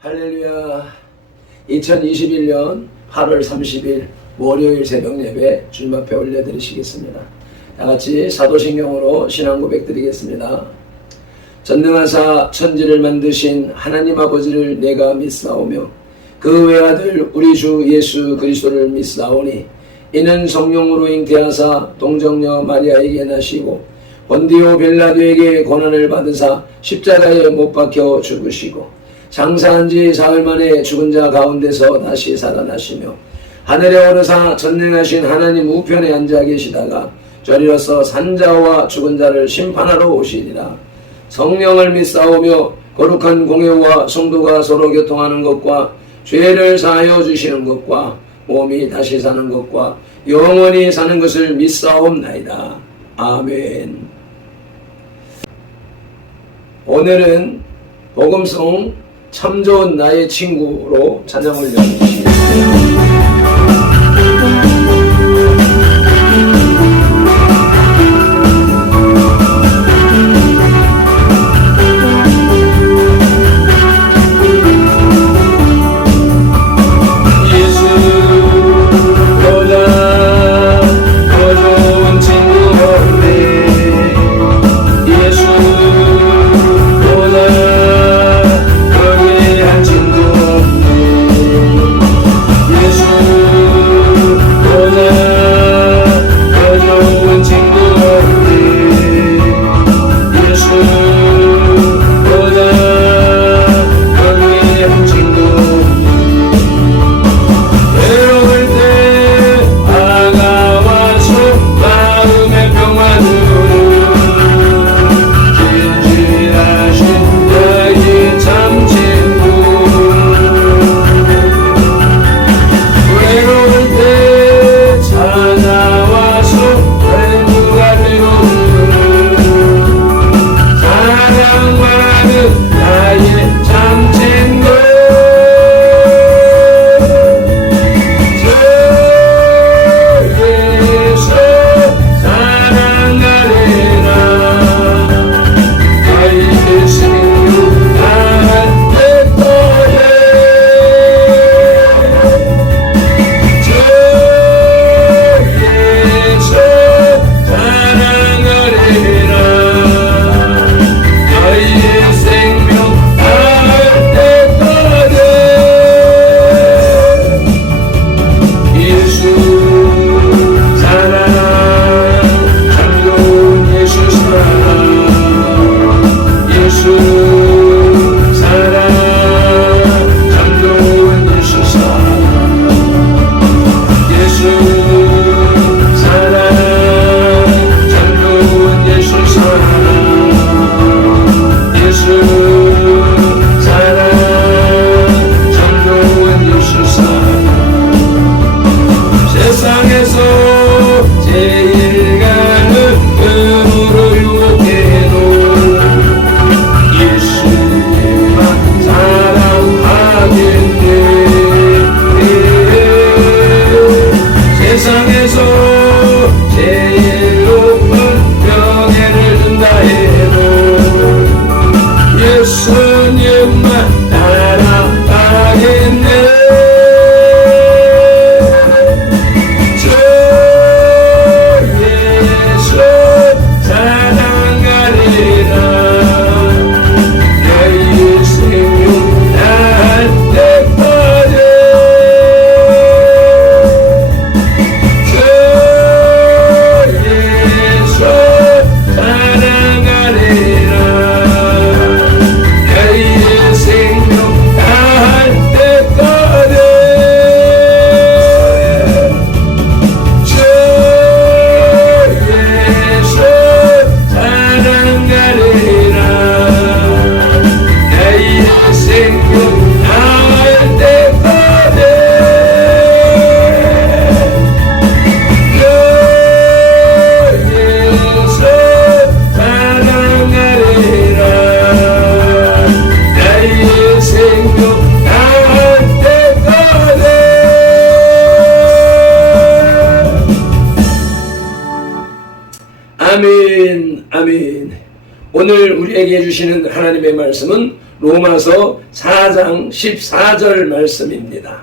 할렐루야. 2021년 8월 30일 월요일 새벽 예배 주님 앞에 올려드리시겠습니다. 다같이 사도신경으로 신앙 고백 드리겠습니다. 전능하사 천지를 만드신 하나님 아버지를 내가 믿사오며 그 외아들 우리 주 예수 그리스도를 믿사오니 이는 성령으로 잉태하사 동정녀 마리아에게 나시고 본디오 빌라도에게 고난을 받으사 십자가에 못 박혀 죽으시고 장사한 지 사흘 만에 죽은 자 가운데서 다시 살아나시며 하늘에 오르사 전능하신 하나님 우편에 앉아 계시다가 저리로서 산자와 죽은 자를 심판하러 오시리라. 성령을 믿사오며 거룩한 공회와 성도가 서로 교통하는 것과 죄를 사하여 주시는 것과 몸이 다시 사는 것과 영원히 사는 것을 믿사옵나이다. 아멘. 오늘은 복음송 참 좋은 나의 친구로 찬양을 올려드리겠습니다. 예수 우리에게 주시는 하나님의 말씀은 로마서 4장 14절 말씀입니다.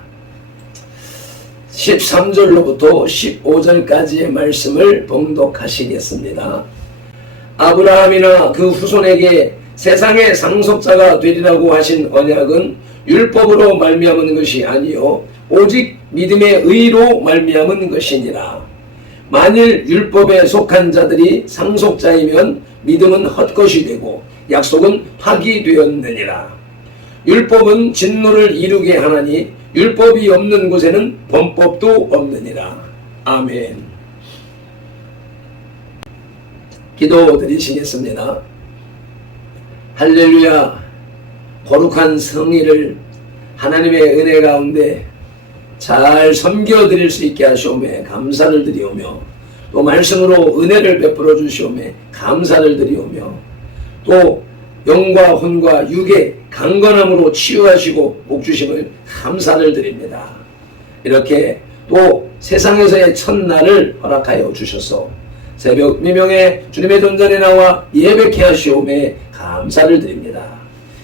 13절로부터 15절까지의 말씀을 봉독하시겠습니다. 아브라함이나 그 후손에게 세상의 상속자가 되리라고 하신 언약은 율법으로 말미암은 것이 아니요 오직 믿음의 의로 말미암은 것이니라. 만일 율법에 속한 자들이 상속자이면 믿음은 헛것이 되고 약속은 파기되었느니라. 율법은 진노를 이루게 하나니 율법이 없는 곳에는 범법도 없느니라. 아멘. 기도 드리시겠습니다. 할렐루야. 거룩한 성의를 하나님의 은혜 가운데 잘 섬겨드릴 수 있게 하시오매 감사를 드리오며, 또 말씀으로 은혜를 베풀어 주시오매 감사를 드리오며, 또 영과 혼과 육의 강건함으로 치유하시고 복주심을 감사를 드립니다. 이렇게 또 세상에서의 첫날을 허락하여 주셔서 새벽 미명에 주님의 전전에 나와 예배케 하시오매 감사를 드립니다.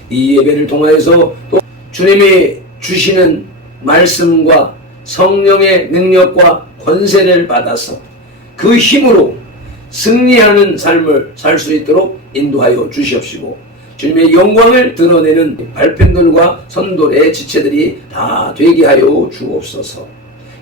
이 예배를 통하여서 또 주님이 주시는 말씀과 성령의 능력과 권세를 받아서 그 힘으로 승리하는 삶을 살 수 있도록 인도하여 주시옵시고, 주님의 영광을 드러내는 발편들과 선돌의 지체들이 다 되게 하여 주옵소서.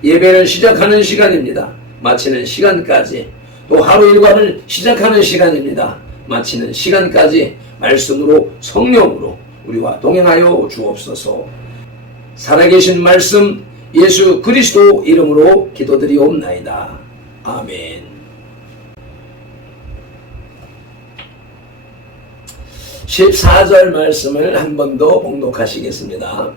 예배를 시작하는 시간입니다. 마치는 시간까지, 또 하루 일과를 시작하는 시간입니다. 마치는 시간까지 말씀으로 성령으로 우리와 동행하여 주옵소서. 살아계신 말씀 예수 그리스도 이름으로 기도드리옵나이다. 아멘. 14절 말씀을 한 번 더 봉독하시겠습니다.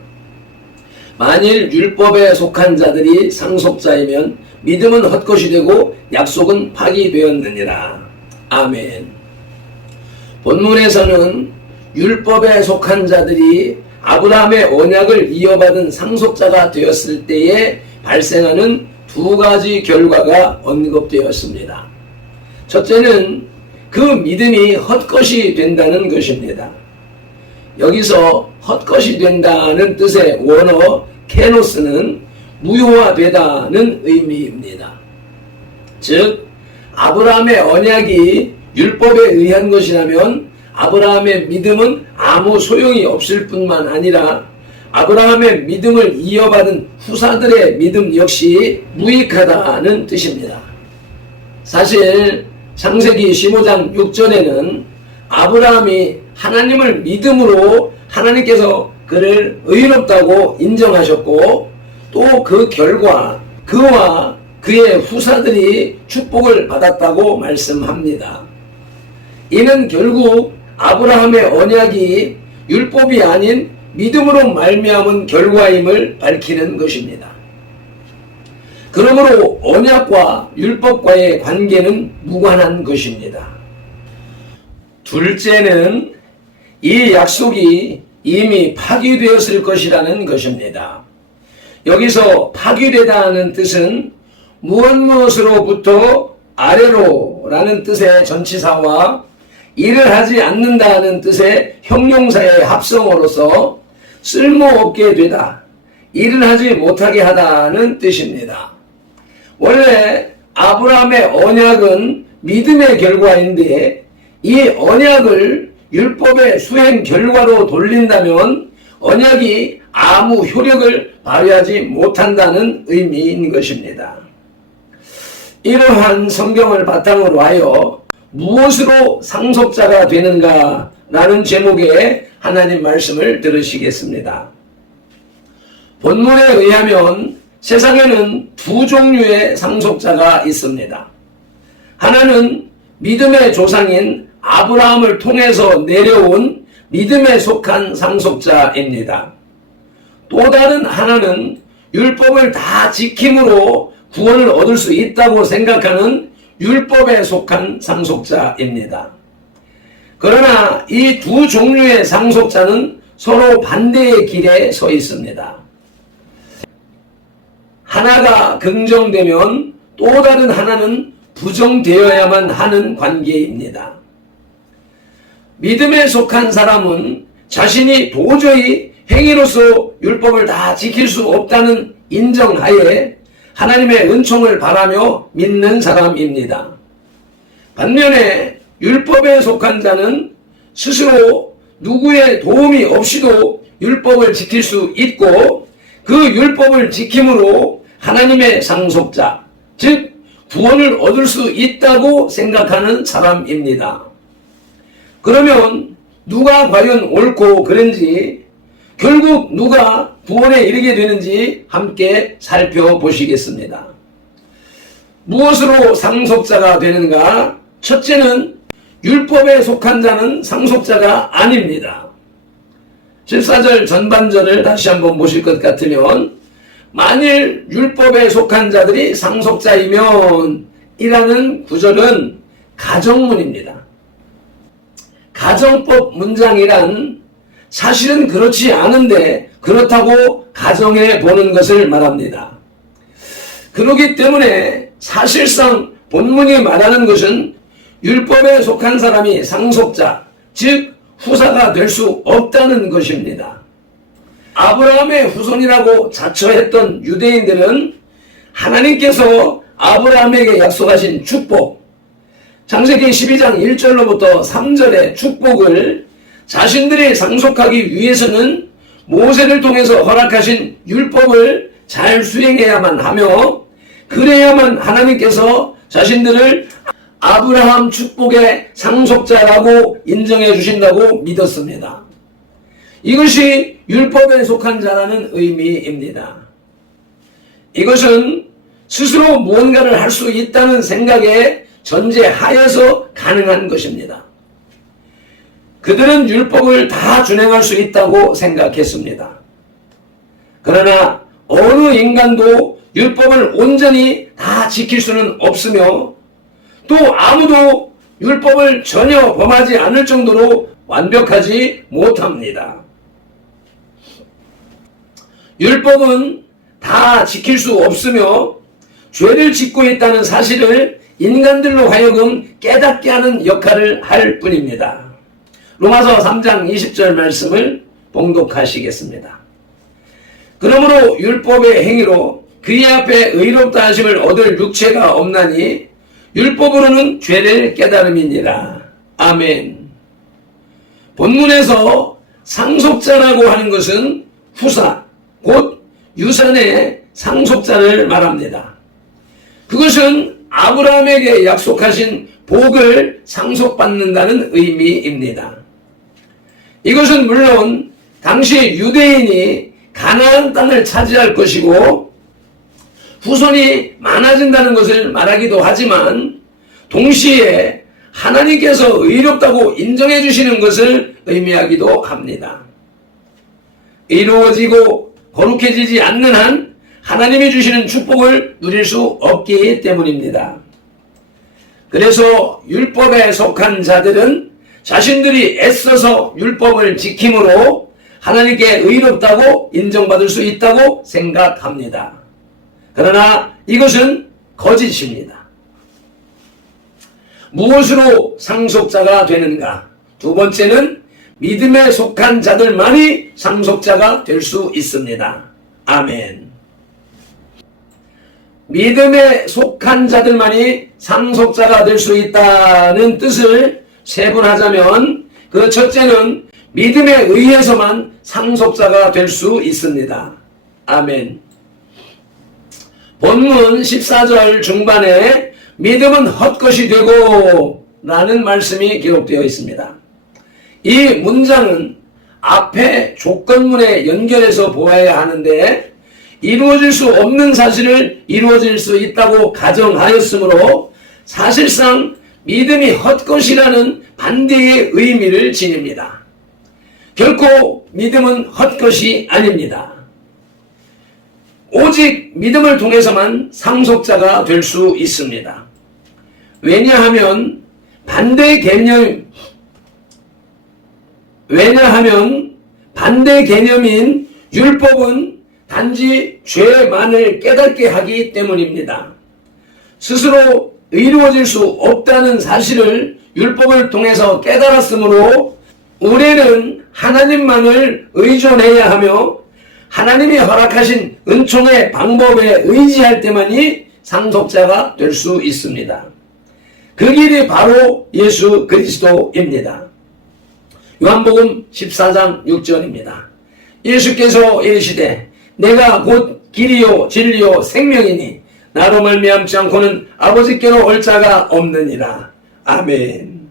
만일 율법에 속한 자들이 상속자이면 믿음은 헛것이 되고 약속은 파기되었느니라. 아멘. 본문에서는 율법에 속한 자들이 아브라함의 언약을 이어받은 상속자가 되었을 때에 발생하는 두 가지 결과가 언급되었습니다. 첫째는 그 믿음이 헛것이 된다는 것입니다. 여기서 헛것이 된다는 뜻의 원어 케노스는 무효화되다는 의미입니다. 즉 아브라함의 언약이 율법에 의한 것이라면 아브라함의 믿음은 아무 소용이 없을 뿐만 아니라 아브라함의 믿음을 이어받은 후사들의 믿음 역시 무익하다는 뜻입니다. 사실 창세기 15장 6절에는 아브라함이 하나님을 믿음으로 하나님께서 그를 의롭다고 인정하셨고, 또 그 결과 그와 그의 후사들이 축복을 받았다고 말씀합니다. 이는 결국 아브라함의 언약이 율법이 아닌 믿음으로 말미암은 결과임을 밝히는 것입니다. 그러므로 언약과 율법과의 관계는 무관한 것입니다. 둘째는 이 약속이 이미 파기되었을 것이라는 것입니다. 여기서 파기되다는 뜻은 무엇으로부터 아래로라는 뜻의 전치사와 일을 하지 않는다는 뜻의 형용사의 합성어로서 쓸모없게 되다, 일을 하지 못하게 하다는 뜻입니다. 원래 아브라함의 언약은 믿음의 결과인데 이 언약을 율법의 수행 결과로 돌린다면 언약이 아무 효력을 발휘하지 못한다는 의미인 것입니다. 이러한 성경을 바탕으로 하여 무엇으로 상속자가 되는가 라는 제목의 하나님 말씀을 들으시겠습니다. 본문에 의하면 세상에는 두 종류의 상속자가 있습니다. 하나는 믿음의 조상인 아브라함을 통해서 내려온 믿음에 속한 상속자입니다. 또 다른 하나는 율법을 다 지킴으로 구원을 얻을 수 있다고 생각하는 율법에 속한 상속자입니다. 그러나 이 두 종류의 상속자는 서로 반대의 길에 서 있습니다. 하나가 긍정되면 또 다른 하나는 부정되어야만 하는 관계입니다. 믿음에 속한 사람은 자신이 도저히 행위로서 율법을 다 지킬 수 없다는 인정하에 하나님의 은총을 바라며 믿는 사람입니다. 반면에 율법에 속한 자는 스스로 누구의 도움이 없이도 율법을 지킬 수 있고 그 율법을 지킴으로 하나님의 상속자, 즉 구원을 얻을 수 있다고 생각하는 사람입니다. 그러면 누가 과연 옳고 그른지, 결국 누가 구원에 이르게 되는지 함께 살펴보시겠습니다. 무엇으로 상속자가 되는가? 첫째는 율법에 속한 자는 상속자가 아닙니다. 14절 전반절을 다시 한번 보실 것 같으면 만일 율법에 속한 자들이 상속자이면 이라는 구절은 가정문입니다. 가정법 문장이란 사실은 그렇지 않은데 그렇다고 가정해 보는 것을 말합니다. 그렇기 때문에 사실상 본문이 말하는 것은 율법에 속한 사람이 상속자, 즉 후사가 될 수 없다는 것입니다. 아브라함의 후손이라고 자처했던 유대인들은 하나님께서 아브라함에게 약속하신 축복, 창세기 12장 1절로부터 3절의 축복을 자신들이 상속하기 위해서는 모세를 통해서 허락하신 율법을 잘 수행해야만 하며 그래야만 하나님께서 자신들을 아브라함 축복의 상속자라고 인정해 주신다고 믿었습니다. 이것이 율법에 속한 자라는 의미입니다. 이것은 스스로 무언가를 할 수 있다는 생각에 전제하에서 가능한 것입니다. 그들은 율법을 다 준행할 수 있다고 생각했습니다. 그러나 어느 인간도 율법을 온전히 다 지킬 수는 없으며 또 아무도 율법을 전혀 범하지 않을 정도로 완벽하지 못합니다. 율법은 다 지킬 수 없으며 죄를 짓고 있다는 사실을 인간들로 하여금 깨닫게 하는 역할을 할 뿐입니다. 로마서 3장 20절 말씀을 봉독하시겠습니다. 그러므로 율법의 행위로 그의 앞에 의롭다 하심을 얻을 육체가 없나니 율법으로는 죄를 깨달음이니라. 아멘. 본문에서 상속자라고 하는 것은 후사, 곧 유산의 상속자를 말합니다. 그것은 아브라함에게 약속하신 복을 상속받는다는 의미입니다. 이것은 물론 당시 유대인이 가나안 땅을 차지할 것이고 후손이 많아진다는 것을 말하기도 하지만 동시에 하나님께서 의롭다고 인정해 주시는 것을 의미하기도 합니다. 이루어지고 거룩해지지 않는 한 하나님이 주시는 축복을 누릴 수 없기 때문입니다. 그래서 율법에 속한 자들은 자신들이 애써서 율법을 지킴으로 하나님께 의롭다고 인정받을 수 있다고 생각합니다. 그러나 이것은 거짓입니다. 무엇으로 상속자가 되는가? 두 번째는 믿음에 속한 자들만이 상속자가 될 수 있습니다. 아멘. 믿음에 속한 자들만이 상속자가 될 수 있다는 뜻을 세분하자면 그 첫째는 믿음에 의해서만 상속자가 될 수 있습니다. 아멘. 본문 14절 중반에 믿음은 헛것이 되고 라는 말씀이 기록되어 있습니다. 이 문장은 앞에 조건문에 연결해서 보아야 하는데 이루어질 수 없는 사실을 이루어질 수 있다고 가정하였으므로 사실상 믿음이 헛것이라는 반대의 의미를 지닙니다. 결코 믿음은 헛것이 아닙니다. 오직 믿음을 통해서만 상속자가 될 수 있습니다. 왜냐하면 반대 개념인 율법은 단지 죄만을 깨닫게 하기 때문입니다. 스스로 이루어질 수 없다는 사실을 율법을 통해서 깨달았으므로 우리는 하나님만을 의존해야 하며 하나님이 허락하신 은총의 방법에 의지할 때만이 상속자가 될 수 있습니다. 그 길이 바로 예수 그리스도입니다. 요한복음 14장 6절입니다. 예수께서 이르시되 내가 곧 길이요 진리요 생명이니 나로 말미암지 않고는 아버지께로 올 자가 없느니라. 아멘.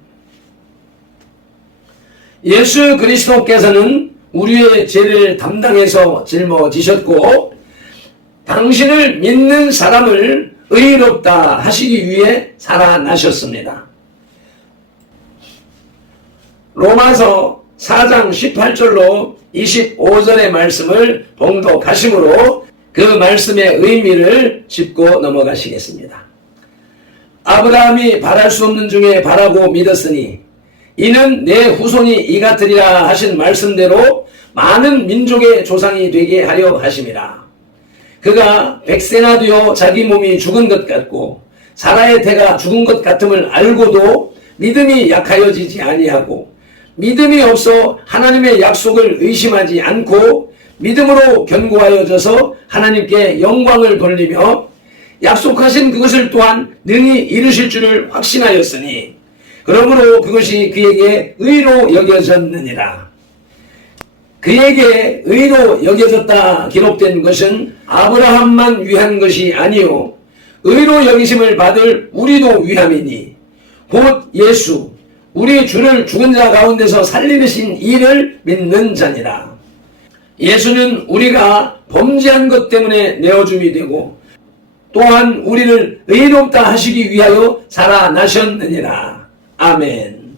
예수 그리스도께서는 우리의 죄를 담당해서 짊어지셨고 당신을 믿는 사람을 의롭다 하시기 위해 살아나셨습니다. 로마서 4장 18절로 25절의 말씀을 봉독하심으로 그 말씀의 의미를 짚고 넘어가시겠습니다. 아브라함이 바랄 수 없는 중에 바라고 믿었으니 이는 내 후손이 이같으리라 하신 말씀대로 많은 민족의 조상이 되게 하려 하심이라. 그가 100세나 되어 자기 몸이 죽은 것 같고 사라의 태가 죽은 것 같음을 알고도 믿음이 약하여지지 아니하고 믿음이 없어 하나님의 약속을 의심하지 않고 믿음으로 견고하여져서 하나님께 영광을 돌리며 약속하신 그것을 또한 능히 이루실 줄을 확신하였으니 그러므로 그것이 그에게 의로 여겨졌느니라. 그에게 의로 여겨졌다 기록된 것은 아브라함만 위한 것이 아니요 의로 여기심을 받을 우리도 위함이니 곧 예수 우리 주를 죽은 자 가운데서 살리신 이를 믿는 자니라. 예수는 우리가 범죄한 것 때문에 내어줌이 되고 또한 우리를 의롭다 하시기 위하여 살아나셨느니라. 아멘.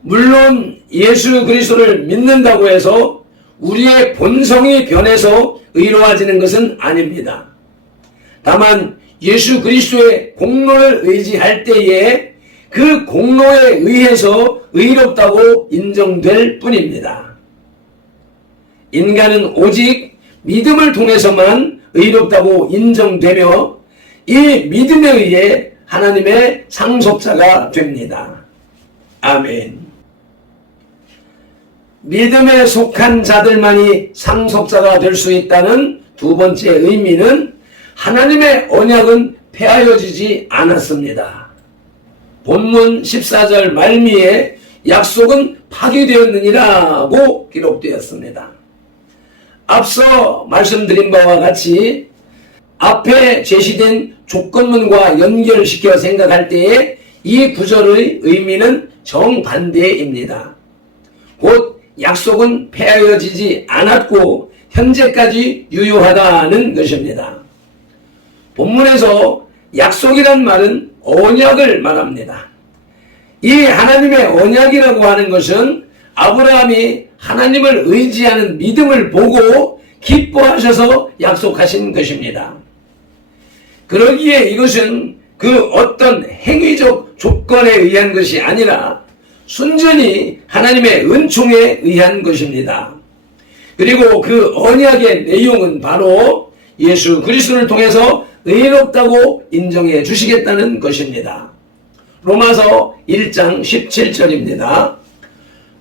물론 예수 그리스도를 믿는다고 해서 우리의 본성이 변해서 의로워지는 것은 아닙니다. 다만 예수 그리스도의 공로를 의지할 때에 그 공로에 의해서 의롭다고 인정될 뿐입니다. 인간은 오직 믿음을 통해서만 의롭다고 인정되며 이 믿음에 의해 하나님의 상속자가 됩니다. 아멘. 믿음에 속한 자들만이 상속자가 될 수 있다는 두 번째 의미는 하나님의 언약은 폐하여지지 않았습니다. 본문 14절 말미에 약속은 파기되었느니라고 기록되었습니다. 앞서 말씀드린 바와 같이 앞에 제시된 조건문과 연결시켜 생각할 때에 이 구절의 의미는 정반대입니다. 곧 약속은 폐하여지지 않았고 현재까지 유효하다는 것입니다. 본문에서 약속이란 말은 언약을 말합니다. 이 하나님의 언약이라고 하는 것은 아브라함이 하나님을 의지하는 믿음을 보고 기뻐하셔서 약속하신 것입니다. 그러기에 이것은 그 어떤 행위적 조건에 의한 것이 아니라 순전히 하나님의 은총에 의한 것입니다. 그리고 그 언약의 내용은 바로 예수 그리스도를 통해서 의롭다고 인정해 주시겠다는 것입니다. 로마서 1장 17절입니다.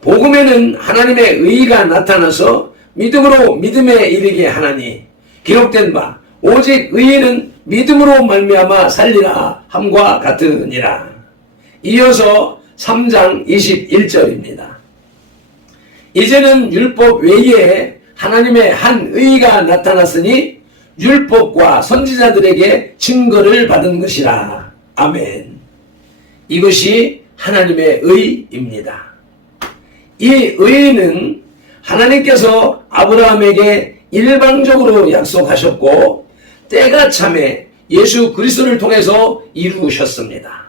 복음에는 하나님의 의가 나타나서 믿음으로 믿음에 이르게 하나니 기록된 바 오직 의인은 믿음으로 말미암아 살리라 함과 같으니라. 이어서 3장 21절입니다. 이제는 율법 외에 하나님의 한 의가 나타났으니 율법과 선지자들에게 증거를 받은 것이라. 아멘. 이것이 하나님의 의입니다. 이 의는 하나님께서 아브라함에게 일방적으로 약속하셨고 때가 참에 예수 그리스도를 통해서 이루셨습니다.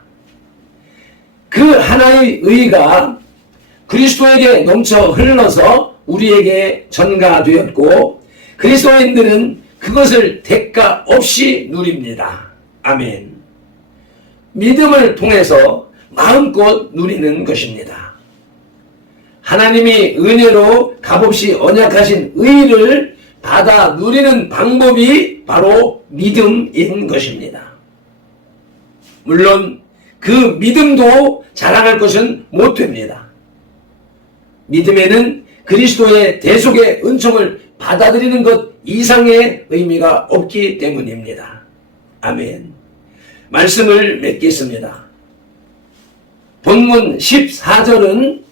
그 하나의 의가 그리스도에게 넘쳐 흘러서 우리에게 전가되었고 그리스도인들은 그것을 대가 없이 누립니다. 아멘. 믿음을 통해서 마음껏 누리는 것입니다. 하나님이 은혜로 값없이 언약하신 의를 받아 누리는 방법이 바로 믿음인 것입니다. 물론 그 믿음도 자랑할 것은 못 됩니다. 믿음에는 그리스도의 대속의 은총을 받아들이는 것 이상의 의미가 없기 때문입니다. 아멘. 말씀을 맺겠습니다. 본문 14절은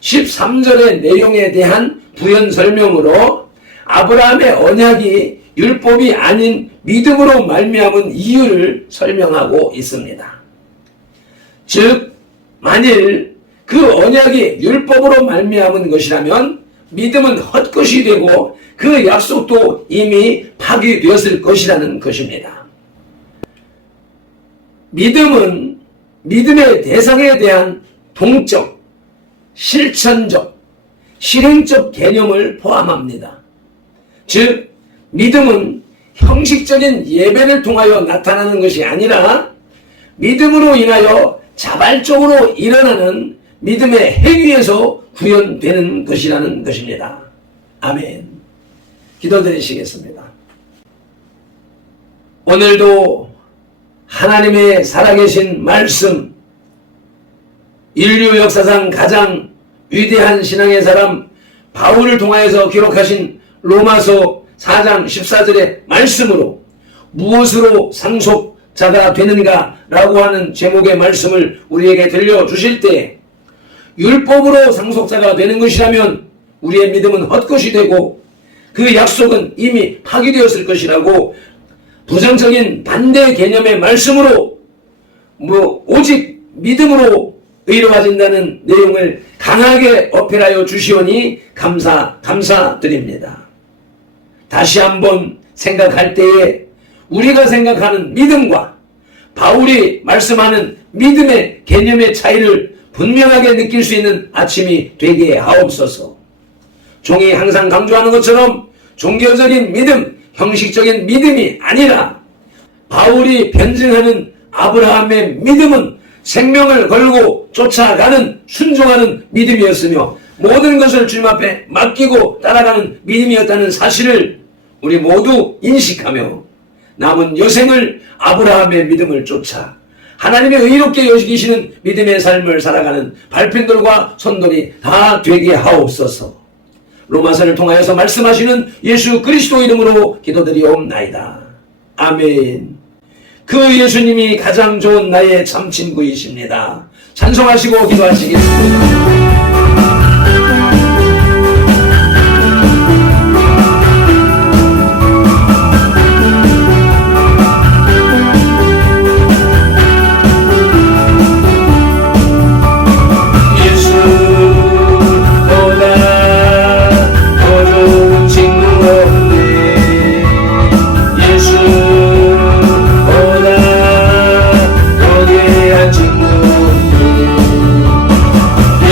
13절의 내용에 대한 부연 설명으로 아브라함의 언약이 율법이 아닌 믿음으로 말미암은 이유를 설명하고 있습니다. 즉 만일 그 언약이 율법으로 말미암은 것이라면 믿음은 헛것이 되고 그 약속도 이미 파기되었을 것이라는 것입니다. 믿음은 믿음의 대상에 대한 동적, 실천적, 실행적 개념을 포함합니다. 즉 믿음은 형식적인 예배를 통하여 나타나는 것이 아니라 믿음으로 인하여 자발적으로 일어나는 믿음의 행위에서 구현되는 것이라는 것입니다. 아멘. 기도드리시겠습니다. 오늘도 하나님의 살아계신 말씀, 인류 역사상 가장 위대한 신앙의 사람 바울을 통하여서 기록하신 로마서 4장 14절의 말씀으로 무엇으로 상속자가 되는가 라고 하는 제목의 말씀을 우리에게 들려주실 때 율법으로 상속자가 되는 것이라면 우리의 믿음은 헛것이 되고 그 약속은 이미 파기되었을 것이라고 부정적인 반대 개념의 말씀으로 오직 믿음으로 의로워진다는 내용을 강하게 어필하여 주시오니 감사드립니다. 다시 한번 생각할 때에 우리가 생각하는 믿음과 바울이 말씀하는 믿음의 개념의 차이를 분명하게 느낄 수 있는 아침이 되게 하옵소서. 종이 항상 강조하는 것처럼 종교적인 믿음, 형식적인 믿음이 아니라 바울이 변증하는 아브라함의 믿음은 생명을 걸고 쫓아가는 순종하는 믿음이었으며 모든 것을 주님 앞에 맡기고 따라가는 믿음이었다는 사실을 우리 모두 인식하며 남은 여생을 아브라함의 믿음을 쫓아 하나님의 의롭게 여기시는 믿음의 삶을 살아가는 발핀들과 손들이 다 되게 하옵소서. 로마서를 통하여서 말씀하시는 예수 그리스도 이름으로 기도드리옵나이다. 아멘. 그 예수님이 가장 좋은 나의 참 친구이십니다. 찬송하시고 기도하시겠습니다.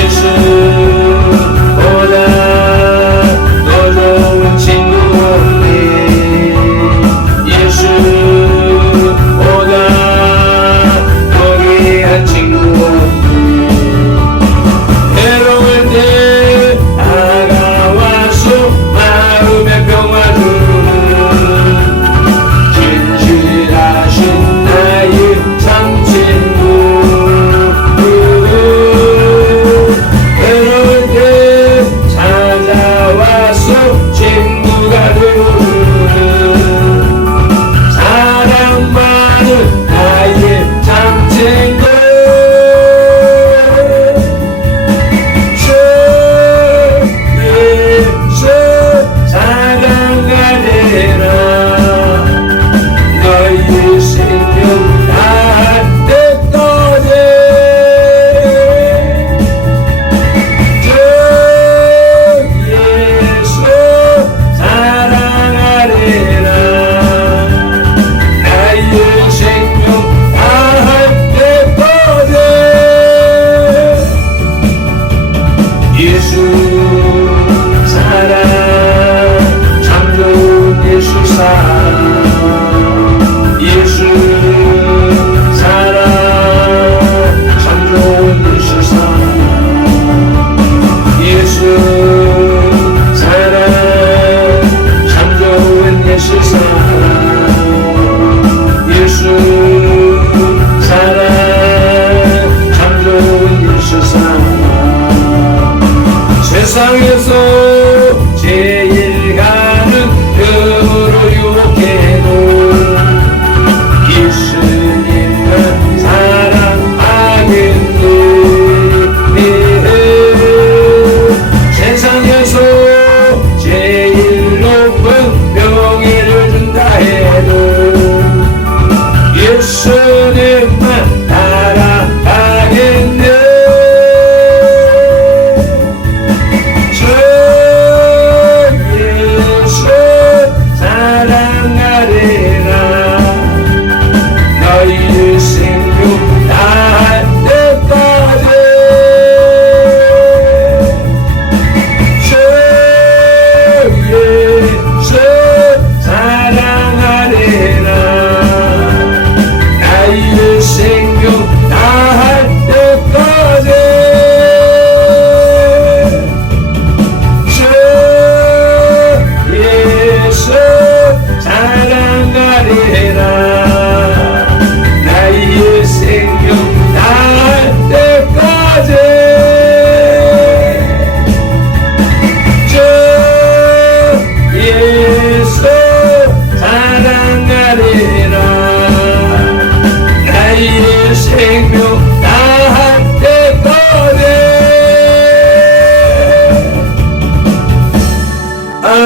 예수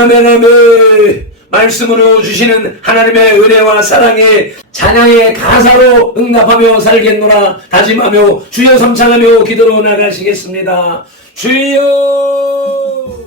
아멘 아멘. 말씀으로 주시는 하나님의 은혜와 사랑에 찬양의 가사로 응답하며 살겠노라 다짐하며 주여 삼창하며 기도로 나가시겠습니다. 주여.